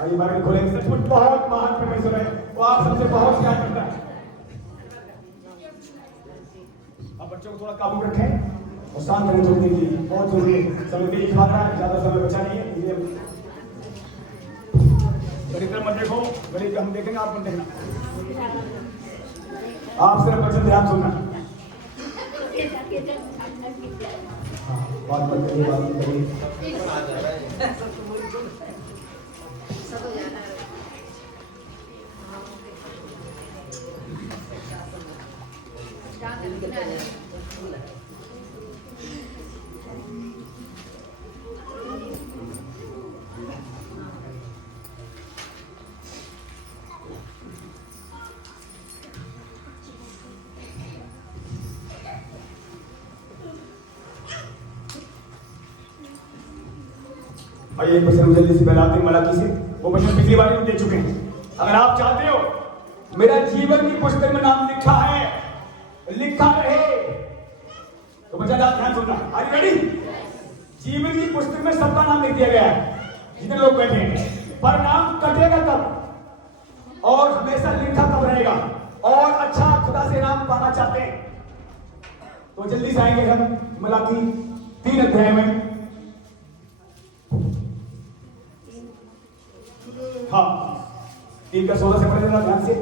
आइए बाइबल खोलें। सचमुच बहुत महान परमेश्वर है, वो आप सबसे बहुत प्यार करता है। अब बच्चों को थोड़ा काबू रखें और शांत रहें थोड़ी देर के लिए, बहुत जरूरी है। समय तेज भाग रहा है, ज्यादा समय बचा नहीं है, इसलिए गरीब तरफ मत देखो, गरीब का हम देखेंगे, आप मत देखना। आप सिर्फ बच्चे ध्यान सुनना। हाँ, बात मत करिए, बात मत करिए। आइए एक वचन जल्दी से पहले आते हैं मलाकी से, वो वचन पिछली बार भी दे चुके हैं। अगर आप चाहते हो मेरा जीवन की पुस्तक में नाम लिखा है, लिखा रहे, तो बच्चा ध्यान सुनना। Are you ready? जीवन की पुस्तक में सबका नाम लिख दिया गया है, जितने लोग बैठे हैं, पर नाम कटेगा कब और हमेशा लिखा कब रहेगा, और अच्छा खुदा से नाम पाना चाहते हैं तो जल्दी से आएंगे हम मलाकी 3 अध्याय में। हाँ, 3:16 से पढ़े देना ध्यान से।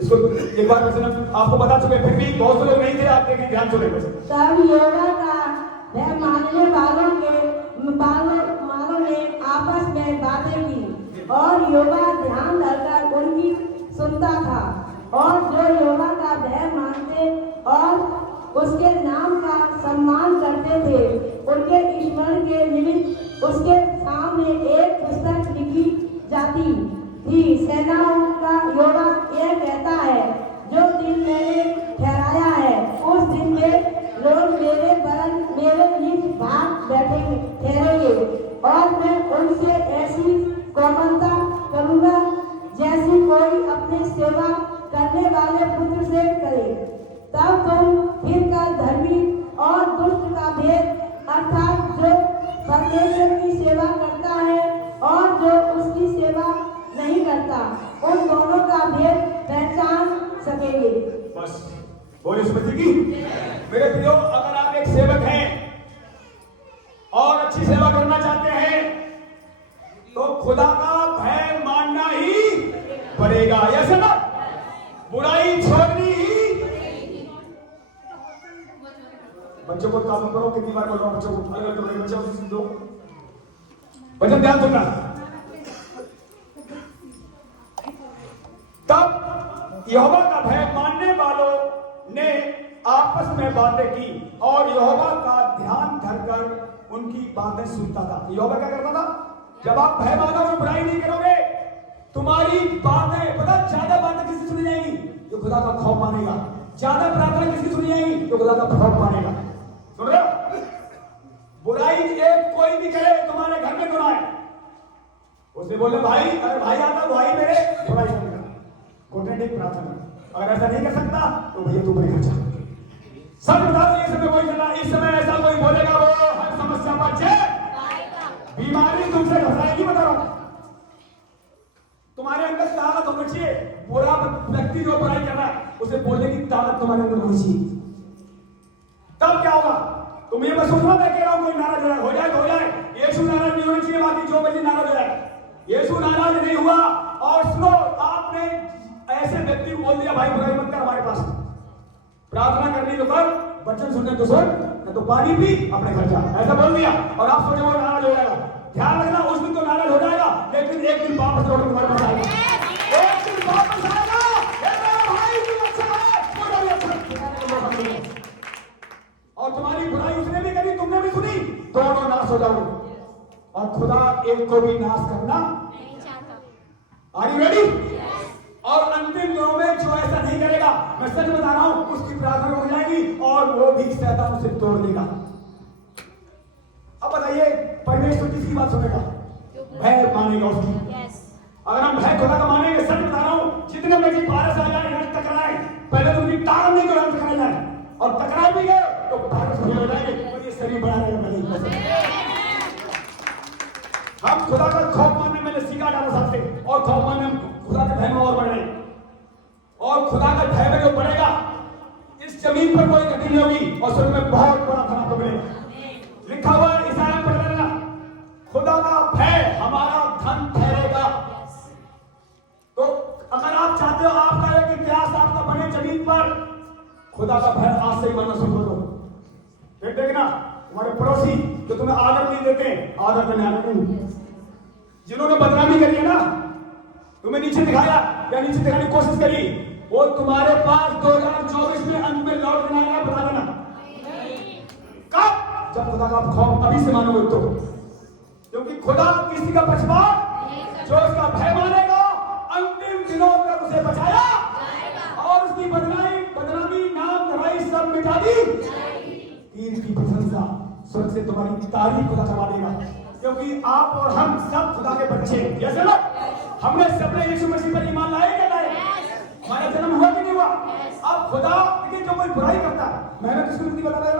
इसको एक बार वचन आपको बता चुके, फिर भी बहुत से लोग नहीं थे, आप देखें ध्यान सुने वचन। तब यहोवा का भय मानने वालों ने आपस में बातें की, और यहोवा ध्यान धरकर उनकी सुनता था। और जो यहोवा का भय मानते और उसके नाम का सम्मान करते थे, उनके स्मरण के निमित्त उसके सामने एक पुस्तक लिखी जाती थी। सेनाओं का यहोवा यह कहता है, जो दिन मैंने ठहराया है, उस दिन में लोग मेरे निज भाग बैठेंगे, ठहरेंगे, और मैं उनसे ऐसी कोमलता करूंगा जैसी कोई अपने सेवा करने वाले पुत्र से करे। तब तुम फिर का धर्मी और दुष्ट का भेद, अर्थात जो परमेश्वर की सेवा करता है और जो उसकी सेवा नहीं करता, उन दोनों का भेद पहचान सकेंगे। बस बोले सुमति की। मेरे प्रियो, अगर आप एक सेवक हैं और अच्छी सेवा करना चाहते हैं तो खुदा का भय मानना ही पड़ेगा, ऐसा ना, बुराई छोड़नी ही। बच्चों को काम करो, कितनी बार बोल रहा हूं बच्चों को, अलग अलग बच्चों को दो वचन, ध्यान सुनना। तब यहोवा का भय मानने वालों ने आपस में बातें की, और यहोवा का ध्यान धरकर उनकी बातें सुनता था। यहोवा क्या करता था? जब आप भय मानोगे, बुराई नहीं करोगे, तुम्हारी बातें, पता, ज्यादा बातें किसकी सुनी जाएंगी? जो खुदा का खौफ मानेगा। ज्यादा प्रार्थना किसकी सुनी जाएंगी? जो खुदा का खौफ मानेगा। सुन रहे हो? बुराई एक कोई भी करे, तुम्हारे घर में गुनाह है, उसने बोले भाई, अगर भाई आता, भाई मेरे बुराई सुनेगा, कोटेंटिक प्रार्थना। अगर ऐसा नहीं कर सकता तो भैया तू बड़े खर्चा। सब बता दो, ये समय कोई चला, इस समय ऐसा कोई बोलेगा वो हर समस्या पर छे, बीमारी तुमसे घबराएगी। बता रहा हूं, तुम्हारे अंदर ताकत होनी चाहिए। बुरा व्यक्ति जो बुराई कर रहा है, उसे बोलने की ताकत तुम्हारे अंदर होनी चाहिए। तब क्या होगा? तुम ये मत सोचना मैं कह रहा हूं कोई नाराज हो जाए तो हो जाए। यीशु नाराज नहीं होना चाहिए, बाकी जो बच्चे नाराज हो जाए। यीशु नाराज नहीं हुआ। और सुनो, आपने ऐसे व्यक्ति को बोल दिया भाई बुराई मत कर, हमारे पास प्रार्थना करनी तो कर, वचन सुनने तो सुन, न तो पानी पी, अपने घर जा, ऐसा बोल दिया। और आप सोचे वो नाराज हो जाएगा। ध्यान रखना, उस दिन तो नाराज हो जाएगा, लेकिन एक दिन वापस लौट तुम्हारे पास आएगा। एक दिन वापस आएगा, भाई तू अच्छा है, मुझे भी अच्छा। और तुम्हारी बुराई उसने भी करी, तुमने भी सुनी, दोनों नाश हो जाओगे। और खुदा एक को भी नाश करना नहीं चाहता। Are you ready? और अंतिम दिनों में जो ऐसा नहीं करेगा, मैं सच बता रहा हूं, उसकी प्रार्थना हो जाएगी और वो भी शैतान उसे तोड़ देगा। अब बताइए, परमेश्वर किसकी बात सुनेगा? भय मानेगा उसकी। अगर हम भय खुदा का मानेंगे, सच बता रहा हूं, जितने बच्चे पारस आ जाए, टकराए, पहले तो उनकी ताकत नहीं करो, हम टकरा जाए, और टकरा भी गए तो पारस हो जाएंगे, और ये शरीर बना रहेगा। हम खुदा का खौफ मानने में सीखा डाला सकते खुदा का भय आज से ही मानना शुरू करो। फिर देखना तुम्हारे पड़ोसी जो तुम्हें आदर नहीं देते, आदर देने आने दूं। जिन्होंने बदनामी करी है ना, तुम्हें नीचे दिखाया या नीचे दिखाने की कोशिश करी, वो तुम्हारे पास 2024 में अंत में लौट के आएगा। बता देना कब? जब खुदा का खौफ अभी से मानोगे तो, क्योंकि खुदा किसी का पक्षपात, जो उसका भय मानेगा अंतिम दिनों तक उसे बचाया और उसकी बदनामी नाम धराई सब मिटा दी। तीर की प्रशंसा स्वर्ग से तुम्हारी तारीफ खुदा करवा देगा, क्योंकि आप और हम सब खुदा के बच्चे हैं। जैसे ना हमने सबने यीशु मसीह पर ईमान लाए क्या लाए? हमारा जन्म हुआ कि नहीं हुआ? अब खुदा की जो कोई बुराई करता है, महिमा किसको मिलती बता रहा है?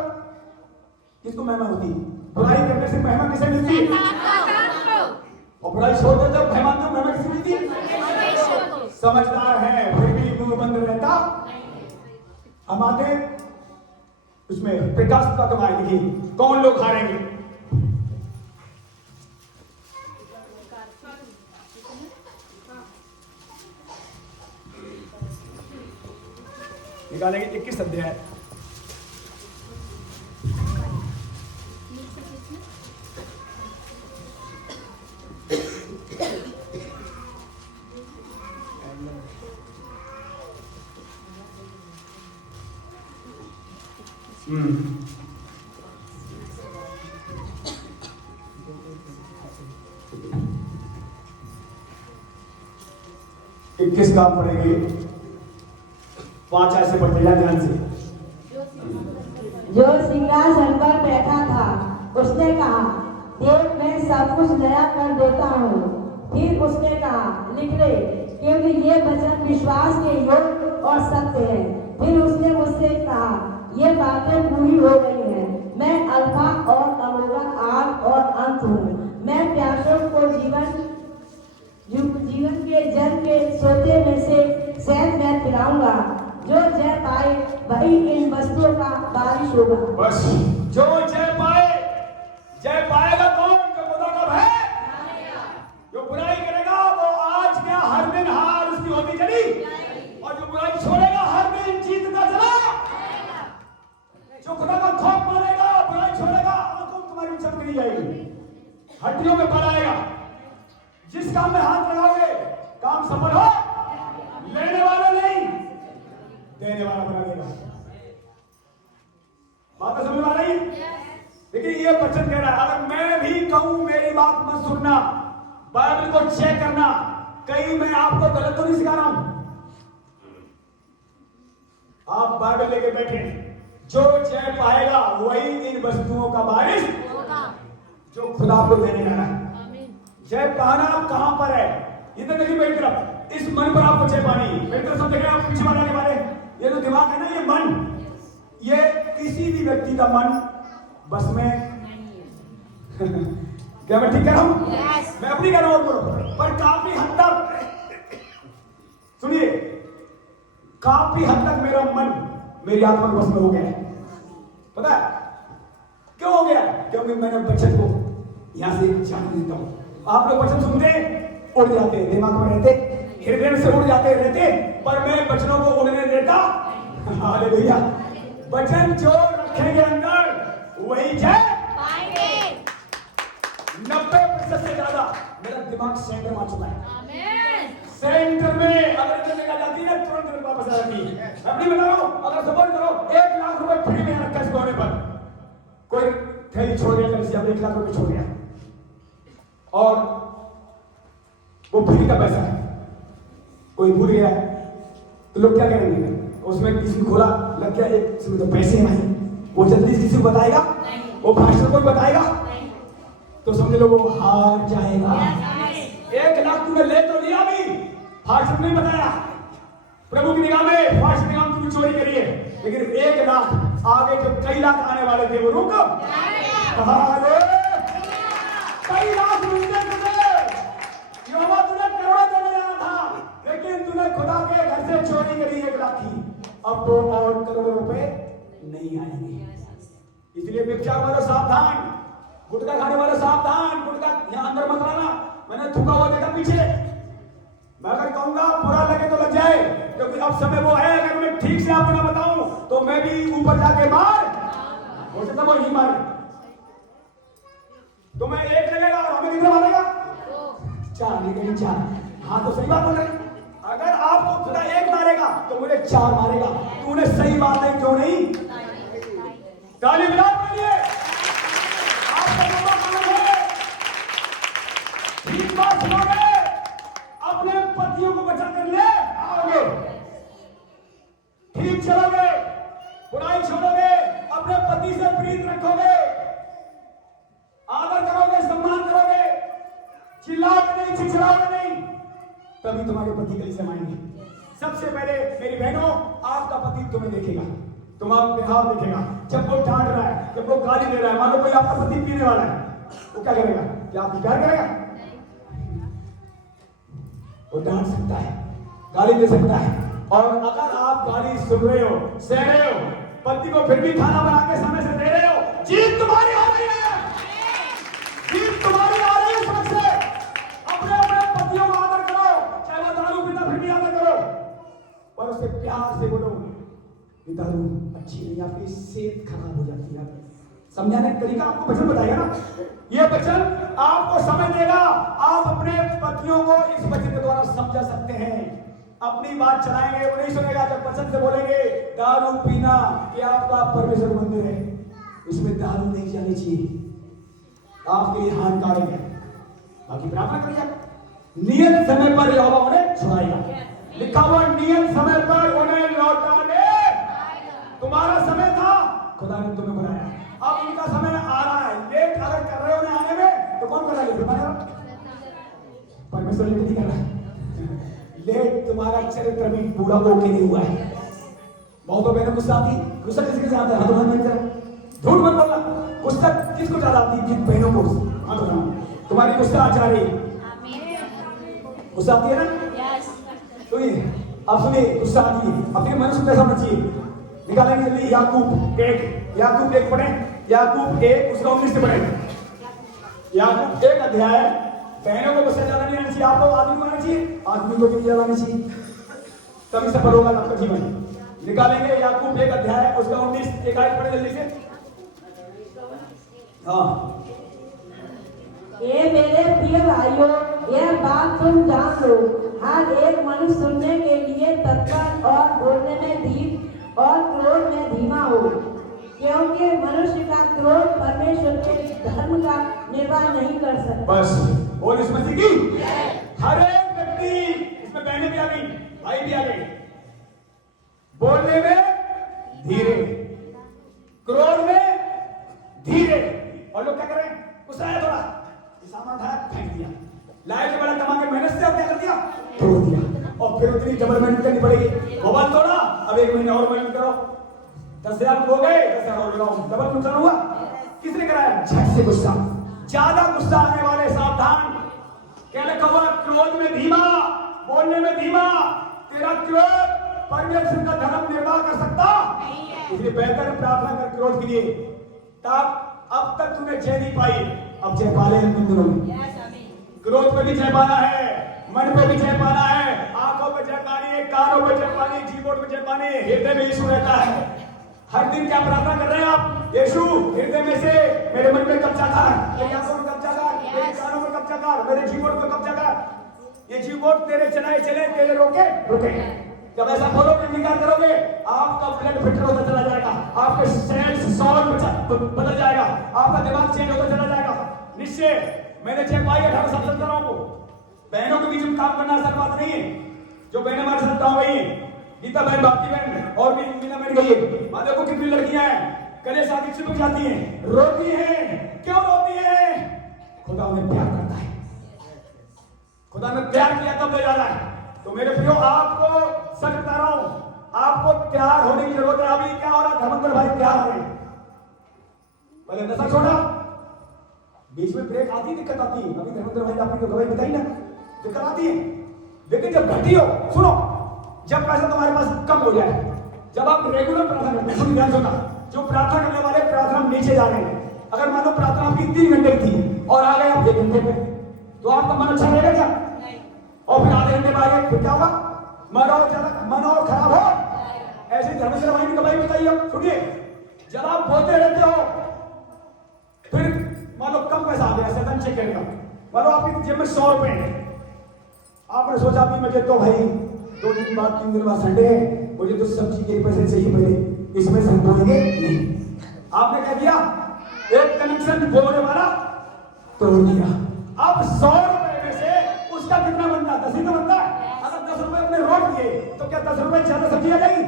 किसको महिमा होती? बुराई करने से महिमा किसे मिलती है? और बुराई छोड़ दो जब महिमा तो महिमा किसे मिलती है? समझदार है फिर भी मुंह बंद रहता। हम आते उसमें प्रकाश का कमाई। देखिए कौन लोग हारेंगे। निकालेंगे 21 अध्याय। किस काम पड़ेगी? 5 ऐसे पढ़ते जा ध्यान से। जो सिंहासन पर बैठा था उसने कहा, देख मैं सब कुछ नया कर देता हूँ। फिर उसने कहा, लिख ले, क्योंकि ये वचन विश्वास के योग्य और सत्य है। फिर उसने मुझसे कहा, ये बातें पूरी हो गई हैं। मैं अल्फा और ओमेगा, आद और अंत हूँ। मैं प्यासों को जीवन के जल के सोते में से शहद में पिलाऊंगा। जो जय पाए वही इन वस्तुओं का बारिश होगा। बस जो जय पाएगा कौन? जो खुदा का भय, जो बुराई करेगा वो आज क्या हर दिन हार उसकी होती चली, और जो बुराई छोड़ेगा हर दिन जीतता चला। जो खुदा का खौफ मानेगा, बुराई छोड़ेगा, आंखों तुम्हारी चमक जाएगी, हड्डियों में बल आएगा। जिस काम में हाथ लगाओगे काम सफल हो, लेने वाला नहीं देने वाला बना देगा। बात तो समझ में आ रही? देखिए ये वचन कह रहा है, अगर मैं भी कहूं मेरी बात मत सुनना, बाइबल को चेक करना, कहीं मैं आपको गलत तो नहीं सिखा रहा हूं। आप बाइबल लेके बैठे, जो जय पाएगा वही इन वस्तुओं का बारिश जो खुदा आपको देने वाला है। जय पाना कहां पर है? इधर देखिए मेरी तरफ, इस मन पर आपको जय पानी। मेरी तरफ सब देखें, आप पीछे वाले वाले, ये जो दिमाग है ना, ये मन, ये किसी भी व्यक्ति का मन बस में क्या मैं ठीक कह रहा हूं? मैं अपनी कह रहा हूं, पर काफी हद तक सुनिए, काफी हद तक मेरा मन मेरी आत्मा बस में हो गया है। पता है क्यों हो गया? क्योंकि मैंने वचन को यहां से जाने देता हूं। आप लोग वचन सुनते उड़ जाते, दिमाग में रहते, हृदय से उड़ जाते रहते, पर मैं वचनों को उड़ने देता। हालेलुया। वचन जो रखेंगे अंदर वही जय पाएंगे। 90% से ज्यादा मेरा दिमाग सेंटर में आ चुका है। सेंटर में अगर इधर निकल जाती है तुरंत मेरे वापस आ जाती है। मैं अपनी बता रहा हूं, अगर सपोर्ट करो 1 लाख रुपए फ्री में रखा इस कोने पर, कोई थैली छोड़ गया, कल से 1 लाख रुपए छोड़ गया और वो फ्री का पैसा है, कोई भूल गया तो लोग क्या करेंगे? उसमें किसी खोला लग गया, एक इसमें तो पैसे नहीं, वो जल्दी किसी को बताएगा, वो फास्टर को बताएगा तो समझ लो वो हार जाएगा। 1 लाख तुमने ले तो लिया, भी फास्टर नहीं बताया, प्रभु की निगाह में फास्टर निगाह में तुमने चोरी करी है, लेकिन 1 लाख आगे जो कई लाख आने वाले थे वो रुक कई लाख मिलते तुझे, यहोवा तुझे करोड़ों देने जाना था, लेकिन तूने खुदा के घर से चोरी करी 1 लाख की। अब तो और करोड़ों रुपए नहीं आएंगे। इसलिए व्यभिचार वालों सावधान, गुटखा खाने वाले सावधान, गुटखा यहां अंदर मत लाना। मैंने थूका हुआ देखा पीछे, मैं अगर कहूंगा बुरा लगे तो लग जाए, क्योंकि अब समय वो है, अगर मैं ठीक से आपको ना बताऊं तो मैं भी ऊपर जाके मार हो सकता वो ही मारे। तो मैं एक लगेगा और हमें कितना मारेगा? 4 निकली 4। हाँ तो सही बात बोल रहे। अगर आपको खुदा एक मारेगा तो मुझे 4 मारेगा। तूने सही बात है क्यों नहीं? ताली बजाओ के लिए। आपका नंबर मालूम है, ठीक बात सुनोगे, अपने पतियों को बचा कर ले आओगे, ठीक चलोगे, बुराई छोड़ोगे, अपने पति से प्रीत रखोगे, आदर करोगे, सम्मान करोगे, चिल्लाओगे नहीं, चिल्लाओगे नहीं, तभी तुम्हारे पति गली समाएंगे। सबसे पहले मेरी बहनों, आपका पति तुम्हें देखेगा, तुम्हारा व्यवहार देखेगा। जब वो डांट रहा है, जब वो गाली दे रहा है, मान लो कोई आपका पति पीने वाला है, वो क्या करेगा? क्या आपकी प्यार करेगा? वो डांट सकता है, गाली दे सकता है, और अगर आप गाली सुन रहे हो, सह रहे हो, पति को फिर भी खाना बना के समय से दे रहे हो, जीत तुम्हारी आ रही है, जीत तुम्हारी आ रही है। समझ से अपने अपने पतियों को आदर करो, चाहे वो दारू पीता फिर भी आदर करो, पर उसे प्यार से बोलो कि दारू अच्छी नहीं, आपकी सेहत खराब हो जाती है। समझाने का तरीका आपको वचन बताएगा ना, ये वचन आपको समय देगा। आप अपने पतियों को इस वचन के द्वारा समझा सकते हैं। अपनी बात चलाएंगे, वो नहीं सुनेगा। जब वचन से बोलेंगे दारू पीना कि आपका परमेश्वर मंदिर है, उसमें दारू नहीं जानी चाहिए, आपके लिए हानिकारक है। बाकी प्रार्थना करिए, नियत समय पर यहोवा उन्हें छुड़ाएगा। लिखा हुआ नियत समय पर उन्हें लौटा दे। तुम्हारा समय था, खुदा ने तुम्हें बुलाया, अब उनका समय आ रहा है। लेट अगर कर रहे हो उन्हें आने में, तो कौन कर रहा है? परमेश्वर लेट नहीं कर रहा है। लेट तुम्हारा चरित्र भी पूरा ओके नहीं हुआ है। बहुतों बहनों गुस्सा आती, गुस्सा किसके साथ है? हाथों हाथ कर, झूठ मत बोलना। गुस्सा किसको ज्यादा आती है? जिन बहनों को। हाथों हाथ तुम्हारी गुस्सा आ जा रही, गुस्सा आती है ना? तो ये अब सुनिए, गुस्सा आती है, अपने मन से कैसा बचिए, निकालेंगे जल्दी। याकूब 1 पढ़े, याकूब 1 उसका 19 से पढ़े। याकूब 1 अध्याय। बहनों को गुस्सा ज्यादा नहीं आना चाहिए, आपको आदमी को आना चाहिए, आदमी को भी ज्यादा आना चाहिए, तभी सफल होगा आपका जीवन। निकालेंगे याकूब 1 अध्याय उसका 19, एक आयत पढ़े जल्दी से। हाँ, ये मेरे प्रिय भाइयों, यह बात तुम जान लो, हर एक मनुष्य सुनने के लिए तत्पर और बोलने में धीर और क्रोध में धीमा हो, क्योंकि मनुष्य का क्रोध परमेश्वर के धर्म का निर्वाह नहीं कर सकता। बस और इस मसीह की हर एक व्यक्ति, इसमें बहनें भी आ गई, भाई भी आ गए, बोलने में धीरे, क्रोध में धीरे। और लोग क्या कर रहे हैं? गुस्सा आया थोड़ा, सामान उठाया फेंक दिया, लाए के बड़ा कमा के मेहनत से अब क्या कर दिया? तोड़ दिया, और फिर उतनी डबल मेहनत करनी पड़ेगी। मोबाइल तोड़ा, अब 1 महीना और मेहनत करो, 10,000 हो गए, 10,000 और लगाओ, डबल नुकसान हुआ। किसने कराया? झट से गुस्सा। ज्यादा गुस्सा आने वाले सावधान। क्या लिखा हुआ? क्रोध में धीमा, बोलने में धीमा। तेरा क्रोध परमेश्वर का धर्म निर्वाह कर सकता नहीं है, इसलिए बेहतर है प्रार्थना कर क्रोध के लिए। तब अब तक तूने जय नहीं पाई, अब जय पा ले इन दिनों में। क्रोध पे भी जय पाना है, मन पे भी जय पाना है, आंखों पे जय पानी है, कानों पे जय पानी, जीवों पे जय पानी, हृदय में यीशु रहता है। हर दिन क्या प्रार्थना कर रहे हैं आप? यीशु हृदय में से मेरे मन में कब्जा कर, मेरी आंखों में कब्जा कर, मेरे कानों में कब्जा कर, मेरे जीवों में कब्जा कर। ये जीवों तेरे चलाए चले, तेरे रोके रुके। जब ऐसा बोलोगे, निकाल करोगे, आपका ब्लड फिल्टर होता चला जाएगा, आपके सेल्स बदल जाएगा, आपका दिमाग चेंज होता चला जाएगा। निश्चय मैंने चेक पाई 18 साल से रहा हूं। बहनों के बीच में काम करना आसान बात नहीं है। जो बहन हमारे साथ काम गई है, गीता बहन, बापी बहन और भी मीना बहन गई है। माँ देखो कितनी लड़कियां हैं, कले शादी चिपक जाती हैं, रोती हैं। क्यों रोती हैं? खुदा उन्हें प्यार करता है, खुदा ने प्यार किया तब ले जा रहा है। तो मेरे प्रियो, आपको सच बता रहा हूं, आपको तैयार होने की जरूरत है। अभी क्या हो रहा? धर्मेंद्र भाई तैयार हो रहे, पहले नशा छोड़ा, बीच में ब्रेक आती, दिक्कत आती है। अभी धर्मेंद्र भाई आपकी गवाही बताई ना, दिक्कत आती है। लेकिन जब घटी हो, सुनो, जब पैसा तुम्हारे पास कम हो जाए, जब आप रेगुलर प्रार्थना करते हैं, ध्यान सुनना, जो प्रार्थना करने वाले प्रार्थना नीचे जा रहे हैं, अगर मान लो प्रार्थना आपकी 3 घंटे की थी और आ गए आप 1 घंटे पे, तो आपका मन अच्छा रहेगा क्या? और फिर आधे घंटे बाद फिर क्या होगा? मन और खराब हो। ऐसी धर्म से भाई की कमाई बताइए। अब सुनिए, जब आप बोलते रहते हो, फिर मान लो कम पैसा आ गया, सदन चेक करेगा, मान लो आपकी जेब में 100 रुपए है, आपने सोचा भी मुझे तो भाई 2 दिन बाद 3 दिन बाद संडे है, मुझे तो सब्जी के पैसे चाहिए, पहले इसमें से हम बोलेंगे नहीं। आपने क्या किया, एक कनेक्शन बोलने वाला तोड़ दिया। अब 100 रुपए में से उसका कितना बनता है? 10 ही तो बनता है। अगर 10 रुपए अपने रोक दिए तो क्या 10 रुपए ज्यादा सब्जी आ जाएगी?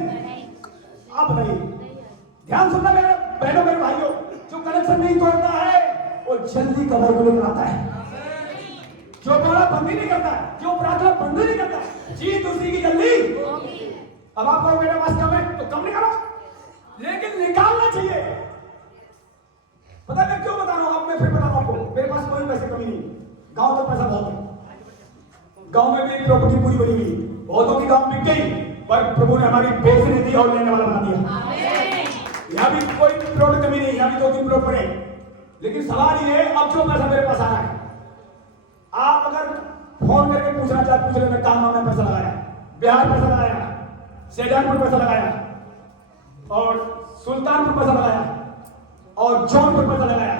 आप बताइए। ध्यान सुनना मेरे बहनों मेरे भाइयों, जो कनेक्शन नहीं तोड़ता है वो जल्दी कमाई को लेकर आता है, जो बड़ा बंदी नहीं करता, जो प्रार्थना बंद नहीं करता, जीत उसी की जल्दी। अब आपको मेरे पास कम है तो कम निकालो, लेकिन निकालना चाहिए। पता है मैं क्यों बता रहा हूं? अब मैं फिर बता रहा हूं आपको, मेरे पास कोई पैसे कमी नहीं, गांव तो पैसा बहुत है, गांव में मेरी प्रॉपर्टी पूरी बनी हुई, बहुतों की गांव बिक गई, पर प्रभु ने हमारी बेचने दी और लेने वाला बना दिया। यहाँ भी कोई प्लॉट कमी नहीं, यहाँ भी 2-3 प्लॉट पड़े। लेकिन सवाल ये है, अब जो पैसा मेरे पास आ रहा है, आप अगर फोन करके पूछना चाहते, पूछ लेना कहां में पैसा लगाया, बिहार पैसा लगाया, शाहजहांपुर पैसा लगाया, और सुल्तानपुर पैसा लगाया, और जौनपुर पैसा लगाया,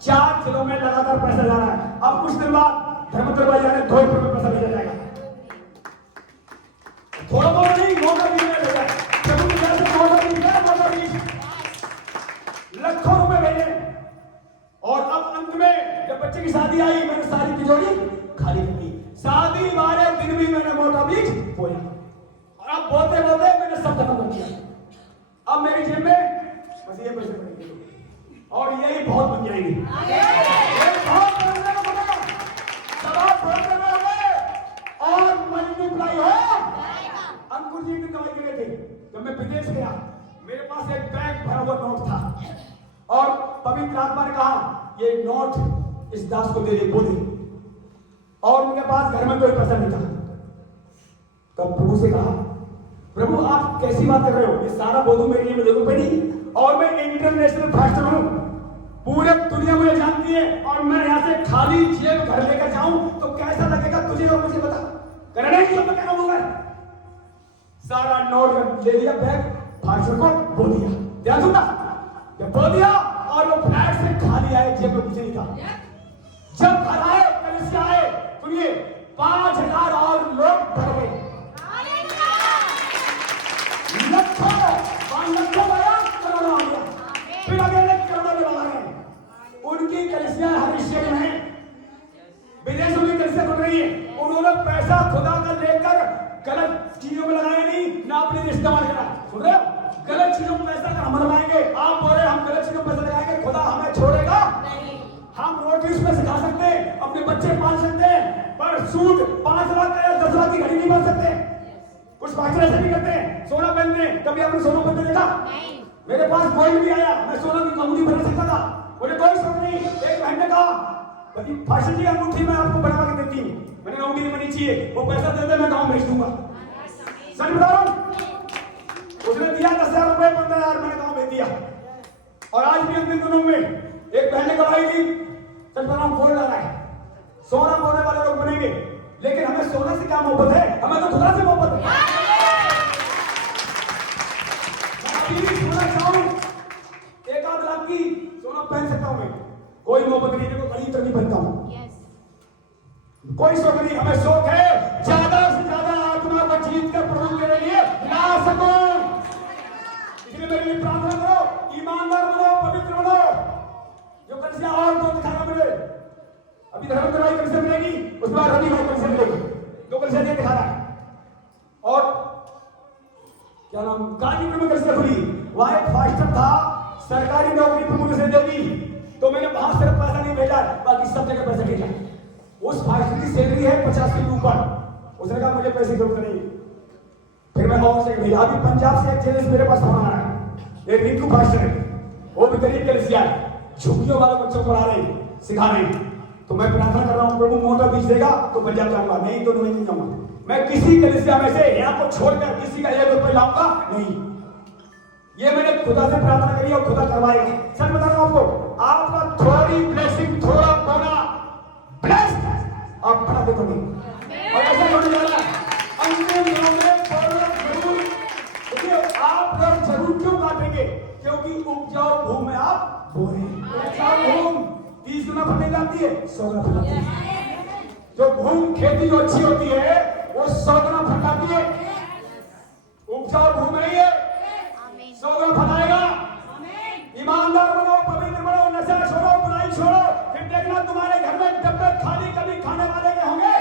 4 जिलों में लगातार पैसा जा रहा है। अब कुछ दिन बाद धर्मपुर भाई जाने धौलपुर में पैसा भेजा जाएगा, थोड़ा बहुत नहीं, मौका भी नहीं भेजा, जब मौका भी लाखों रुपए भेजे। और अब अंत में जब बच्चे की शादी आई, मैंने सारी तिजोरी खाली कर दी, शादी वाले दिन भी मैंने मोटा बीज बोया, और अब बोलते बोलते मैंने सब खत्म कर दिया। अब मेरी जेब में बस ये पैसे पड़ेंगे, और यही बहुत बन जाएंगे, बहुत बनने का बनेगा, सब बढ़ने में होंगे और मल्टीप्लाई हो। अंकुर जी की कमाई कर रहे थे, जब मैं विदेश गया, मेरे पास एक बैग भरा हुआ नोट था, और पवित्र आत्मा ने कहा ये नोट इस दास को दे दे, बोले, और उनके पास घर में कोई पैसा नहीं था। तब प्रभु से कहा, प्रभु आप कैसी बात कर रहे हो, ये सारा बोधू मेरे लिए देखो पड़ी, और मैं इंटरनेशनल फास्टर हूं, पूरे दुनिया मुझे जानती है, और मैं यहाँ से खाली जेब घर लेकर जाऊं तो कैसा लगेगा तुझे, और मुझे बता, करना ही मैं क्या कहूंगा। सारा नोट ले लिया, बैग फास्टर को बो दिया, ध्यान सुनना, जब बो दिया और वो फ्लैट से खाली आए, जेब में कुछ नहीं था। जब घर आए, कलिसिया आए, सुनिए 5000 और लोग भर गए, लखों आया, करोड़ों आ गया, फिर अगले करोड़ों में आ गए। उनकी कलिसिया हर स्टेट में है, विदेशों में कलिसिया बन रही है। उन्होंने पैसा खुदा का लेकर गलत चीजों में लगाया नहीं, ना अपने इस्तेमाल करा। सुन रहे हो, गलत चीजों में पैसा हम लगाएंगे, आप बोल रहे हम गलत चीजों में पैसा लगाएंगे, खुदा हमें छोड़ेगा नहीं। हम रोटी उसमें सिखा सकते हैं, अपने बच्चे पाल सकते हैं, पर सूट 5 लाख या 10 लाख की घड़ी नहीं बन सकते। कुछ पास्टर ऐसे भी करते हैं, सोना पहनते हैं, कभी आपने सोना पहनते देखा? मेरे पास कोई भी आया, मैं सोना की अंगूठी बना सकता था, मुझे कोई शौक नहीं। एक बहन ने कहा, फास्टर जी अंगूठी मैं आपको बनवा के देती हूँ, मैंने अंगूठी नहीं बनी चाहिए, वो पैसा दे दे, मैं गाँव भेज दूंगा। सच बता रहा हूँ, उसने दिया 10,000 रुपए, 15,000 मैंने गाँव भेज दिया। और आज भी अंतिम दिनों में एक बहन ने गवाही दी, सच बता रहा हूँ, बोल रहा है सोना बोलने वाले लोग बनेंगे, लेकिन हमें सोने से क्या मोहब्बत है, हमें तो खुदा से मोहब्बत है। सोना चाहूं, 1-8 लाख की सोना पहन सकता हूं मैं, कोई मोहब्बत नहीं, देखो गरीब नहीं बनता हूं, कोई शौक नहीं। हमें शौक है ज्यादा से ज्यादा आत्मा को जीत कर प्रभु के लिए ला सकूं। इसलिए मेरे लिए प्रार्थना करो, ईमानदार बनो, पवित्र बनो। जो कलिसिया और 2 दिखाना मुझे, अभी धर्म कराई कलिसिया मिलेगी, उसके बाद रवि भाई कलिसिया मिलेगी, 2 कलिसिया दिखा रहा है। और क्या नाम, गाजीपुर में कलिसिया खुली, वहां एक फास्टर था, सरकारी नौकरी प्रभु से देगी, तो मैंने वहां सिर्फ पैसा नहीं भेजा, बाकी सब जगह पैसा भेजा। उस फास्टर की सैलरी है 50 के ऊपर, उसने कहा मुझे पैसे की जरूरत नहीं, फिर मैं और से भेजा। अभी पंजाब से एक जेलस मेरे पास फोन आ रहा है, एक रिंकू फास्टर है, वो भी गरीब कलिसिया है, झुग्गियों वाले बच्चों को पढ़ा रहे, सिखा रहे। तो मैं प्रार्थना कर रहा हूं, प्रभु मोटा बीज देगा तो पंजाब जाऊंगा, नहीं तो नहीं जाऊंगा। मैं किसी कलिसिया में से यहाँ को छोड़कर किसी का 1 रुपये लाऊंगा नहीं। ये मैंने खुदा से प्रार्थना करी और खुदा करवाएगा। सच बता रहा हूं आपको, आपका थोड़ी ब्लेसिंग, थोड़ा बोना ब्लेस्ड, आप बड़ा देखोगे। और ऐसा होने जा रहा है अंतिम दिनों में, चूना फटने जाती है 100 गुना फट जाती है। जो भूमि खेती जो अच्छी होती है वो 100 गुना फट जाती है। उपजाऊ भूमि नहीं है 100 गुना फटाएगा। ईमानदार बनो, पवित्र बनो, नशा छोड़ो, बुराई छोड़ो, फिर देखना तुम्हारे घर में डब्बे खाली कभी खाने वाले के होंगे।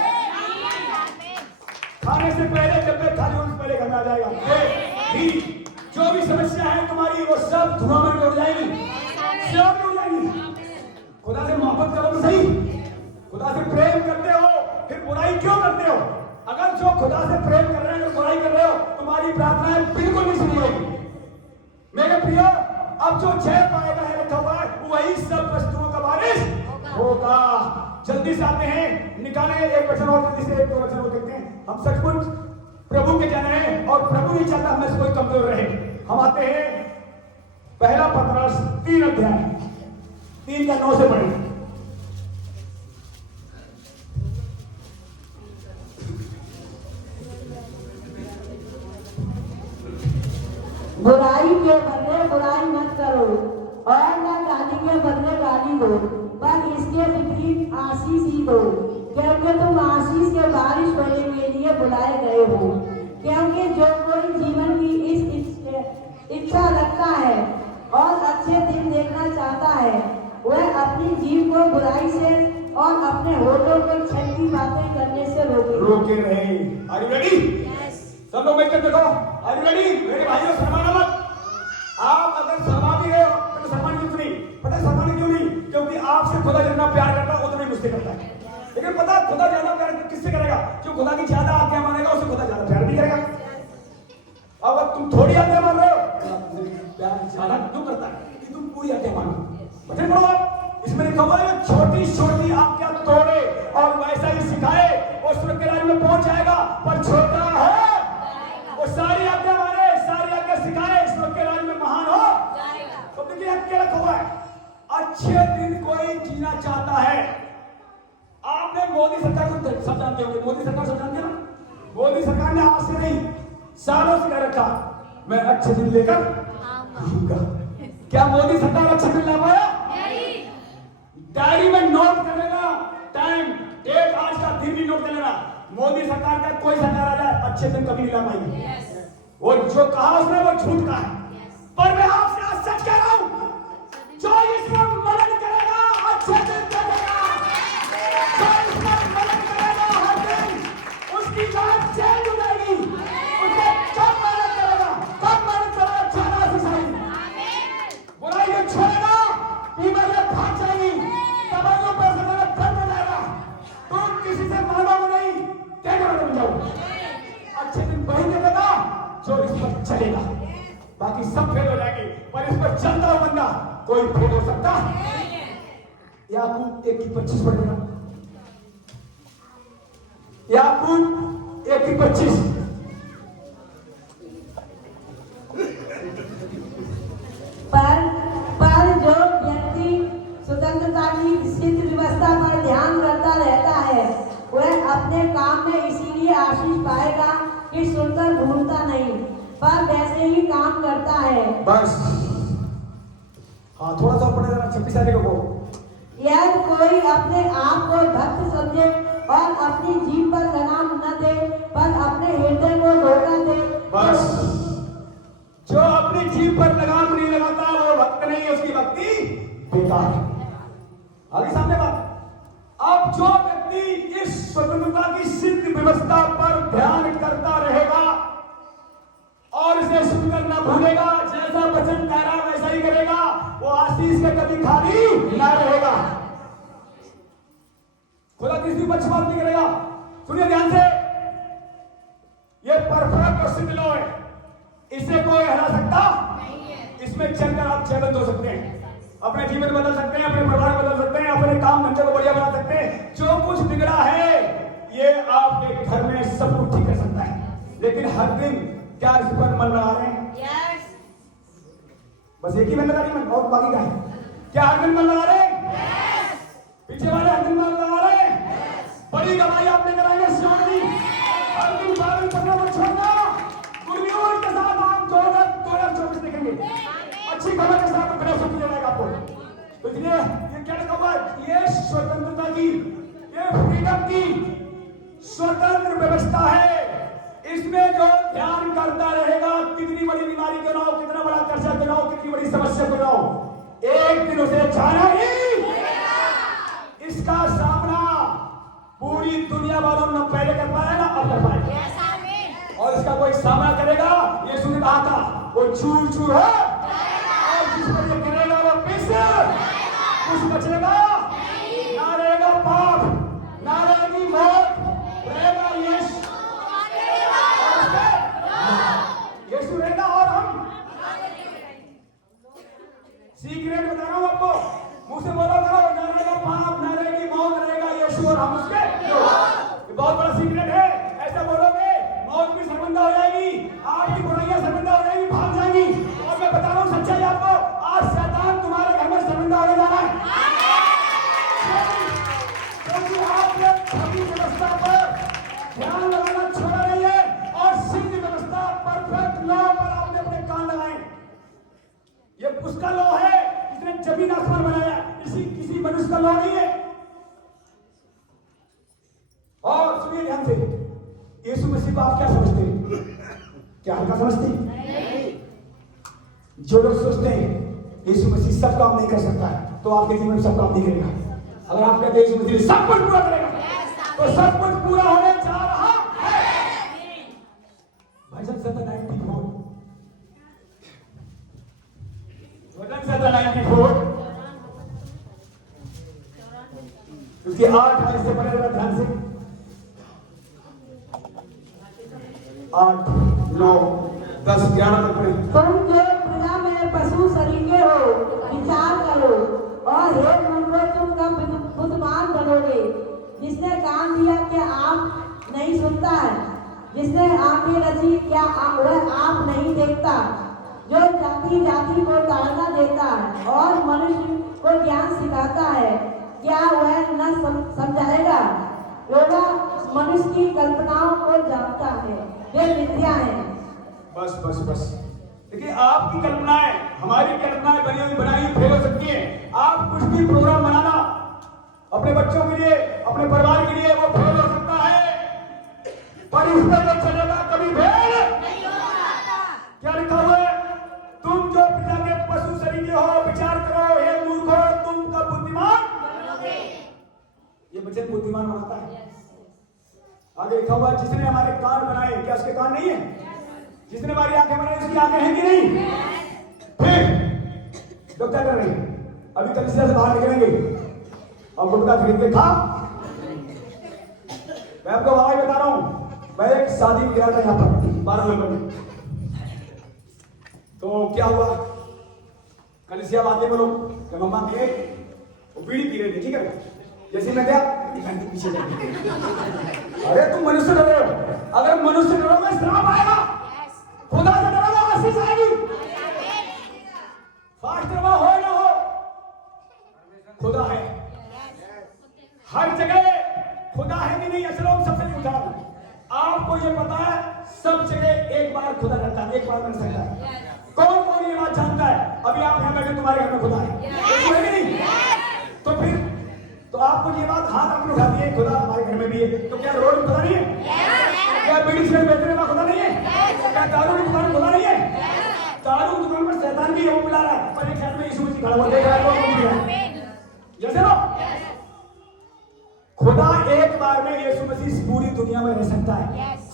खाने से पहले डब्बे खाली होने से पहले घर में आ जाएगा। जो भी समस्या है तुम्हारी वो सब धुआं में उड़ जाएगी, सब उड़ जाएगी। खुदा से मोहब्बत करो तो सही, खुदा से प्रेम करते हो फिर बुराई क्यों करते हो? अगर जो खुदा से प्रेम कर रहे हैं तो बुराई कर रहे हो, तुम्हारी प्रार्थनाएं बिल्कुल नहीं सुनी जाएगी। मेरे प्रियो, अब जो जय पाएगा है लिखा हुआ है वही सब वस्तुओं का वारिस होगा। जल्दी से आते हैं, निकाले एक वचन और जल्दी से, एक दो वचन और देखते हैं। हम सचमुच प्रभु के जन हैं और प्रभु नहीं चाहता हमें से कोई कमजोर रहे। हम आते हैं पहला पत्रस 3 अध्याय 3 का 9 से पढ़ें। बुराई के बदले बुराई मत करो और न गाली के बदले गाली दो, पर इसके विपरीत आशीष ही दो, क्योंकि तुम आशीष के बारिश होने के लिए बुलाए गए हो। क्योंकि जो कोई जीवन की इस इच्छा रखता है और अच्छे दिन देखना चाहता है वह अपनी जीव को बुराई से और अपने होठों को छल की बातें करने से रोके रहे। Are you ready? सब लोग मिलकर देखो। Are you ready? मेरे भाइयों, शर्माना मत। आप अगर शर्मा भी रहे हो तो शर्माने क्यों नहीं? पता है शर्माने क्यों नहीं? क्योंकि आपसे खुदा जितना प्यार करता है उतना ही मुझसे करता है। लेकिन पता है खुदा ज्यादा प्यार किससे करेगा? जो खुदा की ज्यादा आज्ञा मानेगा उसे खुदा ज्यादा प्यार भी करेगा। अब तुम थोड़ी आज्ञा मान रहे हो, प्यार ज्यादा क्यों करता है कि तुम पूरी आज्ञा मानो। बच्चे पढ़ो आप, इसमें लिखा हुआ है छोटी छोटी आज्ञा तोड़े और वैसा ही सिखाए और स्वर्ग के राज्य में पहुंच जाएगा। पर छोटा है वो सारी आज्ञा माने, सारी आज्ञा सिखाए, स्वर्ग के राज्य में महान हो जाएगा। तो देखिए क्या लिखा हुआ है, अच्छे दिन कोई जीना चाहता है। आपने मोदी सरकार को सब जानते होंगे, मोदी सरकार सब जानते हैं ना। मोदी सरकार ने आज से नहीं सालों से कह रखा मैं अच्छे दिन लेकर आऊंगा। क्या मोदी सरकार अच्छे दिन ला पाया? डायरी में नोट कर लेना, टाइम डेट आज का दिन भी नोट कर लेना। मोदी सरकार का कोई सरकार आ जाए अच्छे दिन कभी नहीं ला पाएगी। वो जो कहा उसने वो झूठ कहा है। पर मैं आपसे आज सच कह रहा हूं, जो इस पर मदद करेगा अच्छे दिन करेगा। जो इस पर मदद करेगा हर दिन उसकी जान चेंज हो जाएगी। उसे कब मदद करेगा ज्यादा से सही। बुराई को छोड़ेगा बीमारियां भाग जाएगी, दवाइयों पर से बंद हो जाएगा। तुम किसी से मांगोगे नहीं, बन जाओ। अच्छे दिन वही देगा जो इस पर चलेगा, बाकी सब फेल हो जाएंगे। पर इस पर चलता हुआ बंदा कोई फेल हो सकता। याकूब 1:25 पढ़ेगा। याकूब 1:25। पर जो व्यक्ति स्वतंत्रता की स्थिति व्यवस्था पर ध्यान करता रहता है वह अपने काम में इसीलिए आशीष पाएगा कि सुनकर भूलता नहीं, पर वैसे ही काम करता है। बस हाँ, थोड़ा सा पढ़ेगा 26 तारीख को। यदि कोई अपने आप को भक्त समझे और अपनी जीभ पर लगाम न दे पर अपने हृदय को धोखा दे, बस जो अपनी जीभ पर लगाम नहीं लगाता वो भक्त नहीं है, उसकी भक्ति बेकार है। आगे सामने बात। अब जो व्यक्ति इस स्वतंत्रता की सिद्ध व्यवस्था पर ध्यान करता रहेगा और इसे सुनकर न भूलेगा, जैसा वचन कह रहा वैसा ही करेगा, वो आशीष से कभी खाली ना रहेगा। खुदा किसी पक्षपात नहीं करेगा। सुनिए ध्यान से, ये परफेक्ट और सिद्ध लॉ है, इसे कोई हरा सकता नहीं है। इसमें चलकर आप जयवंत हो सकते हैं, अपने जीवन बदल सकते हैं, अपने परिवार बदल सकते हैं, अपने काम धंधे को बढ़िया बना सकते हैं। जो कुछ बिगड़ा है ये आपके घर में सब कुछ ठीक कर सकता है। लेकिन हर दिन क्या इस पर मन लगा रहे हैं? यस। बस एक ही मन लगा रही है और बाकी क्या है? क्या हर दिन मन लगा रहे हैं? यस। पीछे वाले हर दिन मन लगा रहे हैं? यस। बड़ी कमाई आपने कराएंगे श्रावणी, हर दिन बाइबल पढ़ना मत छोड़ना। गुरमीयों के साथ आप 2024 देखेंगे, अच्छी खबर के साथ बड़ा सुख मिलेगा आपको। तो इसलिए ये क्या लिखा हुआ है? ये इसमें जो ध्यान करता रहेगा, कितनी बड़ी बीमारी क्यों ना हो, कितना बड़ा कर्जा क्यों ना हो, कितनी बड़ी समस्या क्यों ना हो, एक दिन उसे जाना ही। इसका सामना पूरी दुनिया वालों ने पहले कर पाया ना अब कर पाएगा। और इसका कोई सामना करेगा, यीशु ने कहा था वो चूर चूर है, और जिस पर ये करेगा वो पिस, कुछ बचेगा ना, रहेगा पाप, ना रहेगी मौत, रहेगा यीशु, यीशु रहेगा। और हम सीक्रेट बता रहा हूं आपको, मुंह से बोला करो, ना रहेगा पाप, ना रहेगी मौत, रहेगा यीशु और हम उसके। ये बहुत बड़ा सीक्रेट है। ऐसा बोलोगे मौत भी शर्मिंदा हो जाएगी, आपकी बुराइयां शर्मिंदा हो जाएगी, भाग जाएंगी। और मैं बता रहा हूं सच्चाई आपको, आज शैतान तुम्हारे घर में शर्मिंदा होने जा रहा है, क्योंकि आपने अपनी व्यवस्था पर ध्यान लगाना छोड़ा नहीं है और सिद्ध व्यवस्था परफेक्ट लॉ पर आपने अपने कान लगाए। ये उसका लॉ है जिसने जमीन आसमान बनाया, किसी मनुष्य का लॉ नहीं है। और सुनिए ध्यान से, यीशु मसीह को आप क्या समझते हैं? क्या हल्का समझते हैं? जो लोग सोचते हैं यीशु मसीह सब काम नहीं कर सकता है, तो आपके जीवन में सब काम नहीं करेगा। अगर आप कहते हैं यीशु मसीह सब कुछ पूरा करेगा, तो सब कुछ पूरा होने जा रहा है। भजन 94 उसके 8 से पढ़े हुए ध्यान से, 8, 9, 10, 11 तक पढ़े। तुम जो प्रजा में पशु सरीखे हो, विचार करो, और हे मूर्खों तुम कब बुद्धिमान बनोगे। जिसने कान दिया क्या आप नहीं सुनता है, जिसने आंखें रची क्या वह आप नहीं देखता। जो जाति जाति को ताड़ना देता है और मनुष्य को ज्ञान सिखाता है, क्या वह न समझाएगा। योगा मनुष्य की कल्पनाओं को जानता है, वे मिथ्या है। बस बस बस, देखिए आपकी कल्पनाएं, हमारी कल्पनाएं बनी हुई बनाई हुई फेल हो सकती है। आप कुछ भी प्रोग्राम बनाना अपने बच्चों के लिए, अपने परिवार के लिए, वो फेल हो सकता है, पर इस पर जो चलेगा कभी फेल नहीं होगा। क्या लिखा हुआ है? तुम जो पिता के पशु सरीखे हो, विचार करो, हे मूर्खो तुम कब बुद्धिमान बनोगे। ये वचन बुद्धिमान बनाता है। आगे लिखा हुआ है, जिसने हमारे कान बनाए, क्या उसके कान नहीं है? जिसने हमारी आंखें बनाई, उसकी आंखें हैं कि नहीं? फिर लोग क्या कर रहे हैं? अभी कलीसिया से बाहर निकलेंगे और गुटखा खरीद के खा। मैं आपको भाई बता रहा हूं, मैं एक शादी में गया था यहाँ पर 12 नंबर में, तो क्या हुआ, कलीसिया आते में लोग मम्मा के वो बीड़ी पी रहे थे, ठीक है। जैसे मैं गया पीछे अरे तुम मनुष्य डर रहे हो, अगर मनुष्य डरोगे श्राप आएगा, खुदा से डरोगे आशीष आएगी। फास्ट रवा हो ना हो, खुदा है हर जगह, खुदा है कि नहीं असल सबसे नहीं उठा। आपको ये पता है सब जगह एक बार खुदा रहता है, एक बार बन सकता है। कौन कौन ये बात जानता है? अभी आप यहाँ बैठे, तुम्हारे घर में खुदा है नहीं? तो फिर तो आपको ये बात हाथ आपने उठा दी है, खुदा हमारे घर में भी है। तो क्या रोड में खुदा नहीं है? क्या बीड़ी सिगरेट बेचने में खुदा नहीं है? क्या दारू की दुकान खुदा नहीं है? दारू की दुकान में शैतान भी मिला रहा है, पर एक साइड में यीशु मसीह खड़ा हुआ देख रहा है। जैसे ना खुदा एक बार में यीशु मसीह पूरी दुनिया में रह सकता है,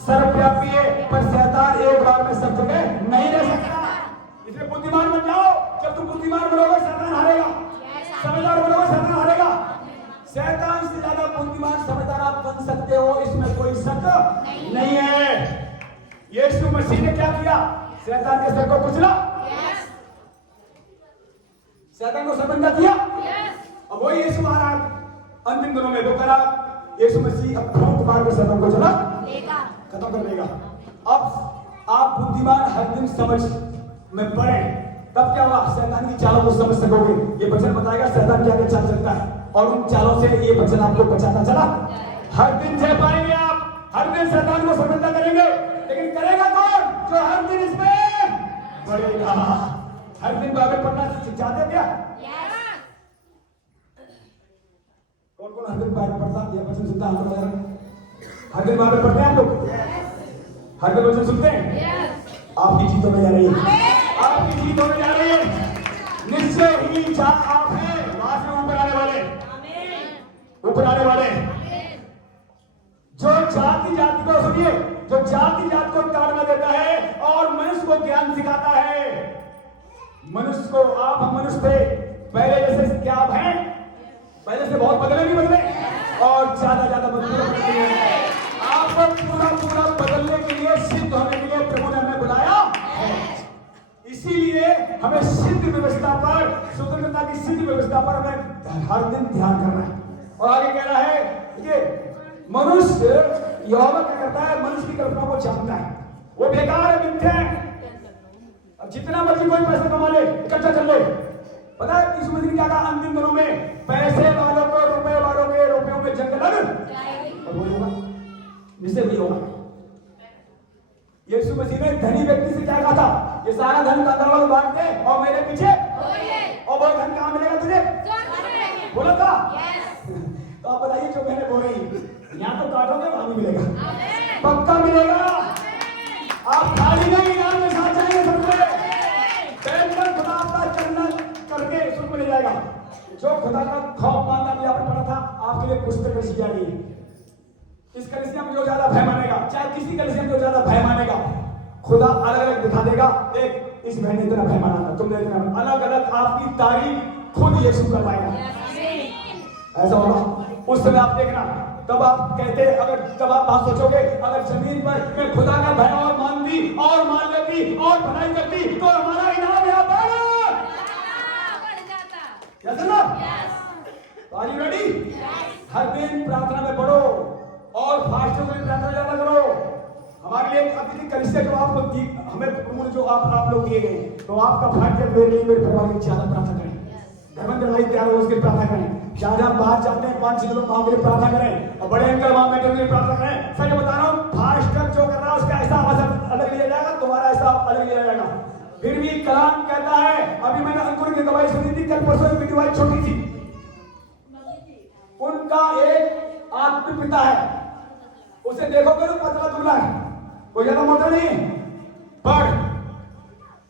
सर्वव्यापी है, पर शैतान एक बार में सब जगह नहीं रह सकता। इसलिए बुद्धिमान बन जाओ। जब तुम बुद्धिमान बनोगे शैतान हारेगा, समझदार बनोगे शैतान हारेगा। शैतान से ज्यादा बुद्धिमान समझदार आप बन सकते हो, इसमें कोई शक नहीं है। यीशु मसीह ने क्या किया? शैतान के सर को कुचला, शैतान को शर्मिंदा किया। अब वही यीशु महाराज अंतिम दिनों में वो करा, यीशु मसीह अब फूंक मार के शैतान को चला खत्म कर देगा। अब आप बुद्धिमान हर दिन समझ में पड़े, तब क्या हुआ? शैतान की चालों को समझ सकोगे। ये वचन बताएगा शैतान क्या चाल चलता है, और उन चालों से ये वचन आपको बचाता चला। हर दिन सह पाएंगे आप, हर दिन शैतान को शर्मिंदा करेंगे, लेकिन करेगा कौन? जो हर दिन इसमें बढ़ेगा। हर दिन बाइबल पढ़ना चाहते हो क्या? कौन कौन हर दिन बाइबल पढ़ता है? ये वचन सुनता है? हर दिन बाइबल पढ़ते हैं आप लोग? हर कोई वचन सुनते हैं? आपकी जीत होने जा रही है, आपकी जीत होने जा रही है। निश्चय ही जहां आप हैं वहां से ऊपर आने वाले, ऊपर आने वाले। जो जाति जाति को सुनिए, जो जाति जाति को ताड़ना देता है और मनुष्य को ज्ञान सिखाता है, मनुष्य को, आप हम मनुष्य थे पहले जैसे क्या आप हैं? पहले से बहुत बदले नहीं बदले और ज्यादा बदले। आपको पूरा बदलने के लिए, सिद्ध होने के लिए प्रभु ने हमें बुलाया है। इसीलिए हमें सिद्ध व्यवस्था पर, स्वतंत्रता की सिद्ध व्यवस्था पर हमें हर दिन ध्यान करना है। और आगे कह रहा है कि मनुष्य यहोवा क्या करता है? मनुष्य की कल्पना को जानता है, वो बेकार है, मिथ्या है। अब जितना मर्जी कोई पैसा कमा ले, इकट्ठा कर ले, पता है यीशु मसीह ने क्या कहा? अंतिम दिनों में पैसे वालों को, रुपए वालों के रुपयों में जंग लग और वो होगा, जिससे भी होगा। यीशु मसीह ने धनी व्यक्ति से क्या कहा था? ये सारा धन कंगालों को बांट दे और मेरे पीछे, और वो धन कहां मिलेगा तुझे? बोला था। तो आप बताइए, जो मैंने बोली यहाँ तो काटोगे, वहां भी मिलेगा, पक्का मिलेगा। आप खाली नहीं, इनाम के साथ जाएंगे सबसे। बैठकर खुदा आपका चंदन करके सुन मिल जाएगा। जो खुदा का खौफ मानना भी आपने पढ़ा था, आपके लिए पुस्तक रची जा रही है। इस कलीसिया में जो ज्यादा भय मानेगा, चाहे किसी कलीसिया में जो ज्यादा भय मानेगा, खुदा अलग अलग दिखा देगा। एक इस बहन ने इतना भय माना था, तुमने इतना, अलग अलग आपकी तारीफ खुद यीशु करवाएगा। ऐसा होगा उस समय, आप देखना। तब आप कहते, अगर तब आप बात सोचोगे, अगर जमीन पर मैं खुदा का भय और मानती और मान लेती और भलाई करती तो हमारा इनाम यहाँ बढ़ जाता। Are you ready? हर दिन प्रार्थना में बढ़ो और फास्ट में प्रार्थना ज्यादा करो। हमारे लिए अभी कलिसिया जो आपको हमें जो आप लोग दिए गए, तो आपका भाग्य मेरे लिए, मेरे परिवार की ज्यादा प्रार्थना करें। धर्मेंद्र भाई तैयार हो, उसकी प्रार्थना करें। जहां आप बाहर जाते हैं 5-6 लोग वहां के लिए प्रार्थना करें, और बड़े अंकल वहां बैठे हुए प्रार्थना करें। सच बता रहा हूं, फास्टर जो कर रहा है उसका ऐसा असर अलग लिया जाएगा, तुम्हारा ऐसा अलग लिया जाएगा। फिर भी कलाम कहता है, अभी मैंने अंकुर की दवाई सुनी थी कल परसों, मेरी दवाई छोटी थी, उनका एक आत्मिक पिता है, उसे देखोगे तो पतला दुबला है, कोई ज्यादा मोटा नहीं है, पर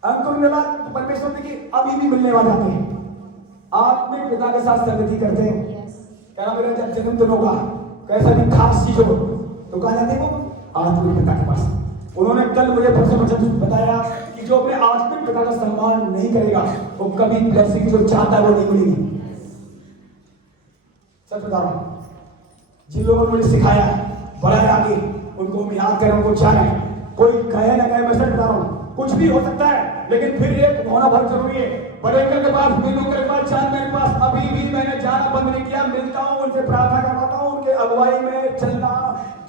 अंकुर ने बात परमेश्वर की अभी भी मिलने वाले आते हैं, आत्मिक पिता के साथ संगति करते हैं। कह रहा मेरा जब जन्मदिन होगा, कैसा भी खास चीज हो, तो कहा जाते हैं वो आत्मिक पिता के पास। उन्होंने कल मुझे परसों बताया कि जो अपने आत्मिक पिता का सम्मान नहीं करेगा, वो कभी ब्लेसिंग जो चाहता है वो नहीं मिलेगी। सच बता रहा हूं, जिन लोगों ने मुझे सिखाया, बढ़ाया आगे, उनको हम याद करें, उनको जाने। कोई कहे ना कहे, मैं सच बता रहा हूं, कुछ भी हो सकता है, लेकिन फिर एक होना बहुत जरूरी है। बड़े अंकल के पास, मीनू के पास, चांद मेरे पास, अभी भी मैंने जाना बंद नहीं किया, मिलता हूं, उनसे प्रार्थना करवाता हूं, उनके अगुवाई में चलना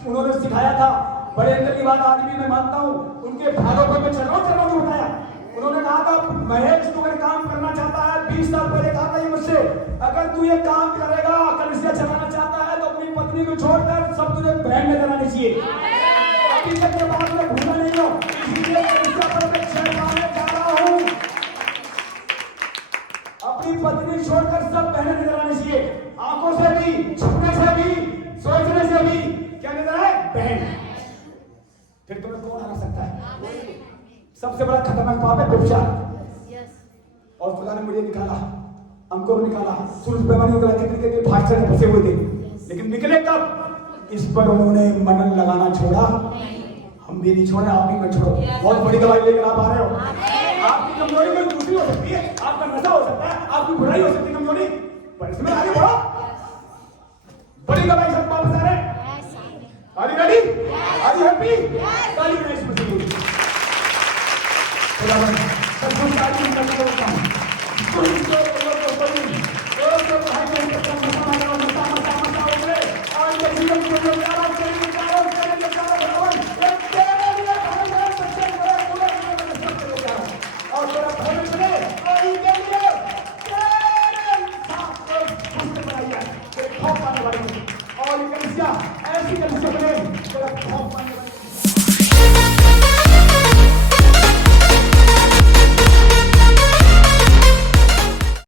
उन्होंने सिखाया था। बड़े अंकल की बात आज भी मैं मानता हूं, उनके भागों पर मैं चल रहा हूं बताया। उन्होंने कहा था, महेश तू अगर काम करना चाहता है, 20 साल पहले कहा था ये मुझसे, अगर तू ये काम करेगा, कलीसिया चलाना चाहता है, तो अपनी पत्नी को छोड़कर सब तुझे बहन नजर आनी चाहिए। अभी तक ये बात मैं भूला नहीं हूं, इसलिए कलीसिया पर मैं चलाने जा रहा हूं। अपनी पत्नी छोड़कर सब बहनें नजर आनी चाहिए, आंखों से भी, छूने से भी, सोचने से भी। क्या नजर आए? बहन। फिर तुम्हें कौन हरा सकता है? सबसे बड़ा खतरनाक पाप है व्यभिचार। और खुदा ने मुझे निकाला, हमको निकाला, सूरज बेमानी निकला, कितने के फास्टर में फंसे हुए थे, लेकिन निकले कब? इस पर उन्होंने मनन लगाना छोड़ा। हम भी नहीं छोड़े, आप भी मत छोड़ो। बहुत बड़ी दवाई लेकर आप आ रहे हो। आपकी कमजोरी कोई दूसरी हो सकती है, आपका नशा हो सकता है, आपकी बुराई हो सकती है, कमजोरी, पर इसमें आगे बढ़ो। बड़ी दवाई सब वापस आ रहे हैं। Are you ready? Are you happy? ताली बजाइए इस मसीह को। खुदावन सब कुछ ताली करने को कहता हूं। कोई जो लोग को बड़ी और जो भाई बहन का मसा उतरे और ये जीवन को जो प्यारा करेंगे भगवान, एक तेरे लिए भाई बहन सच्चे पूरे और तेरा भविष्य में और इनके लिए तेरे साथ पुष्ट बनाइए, तेरे खौफ पाने वाले और ये कलिसिया ऐसी कलिसिया बने, तेरा खौफ पाने वाले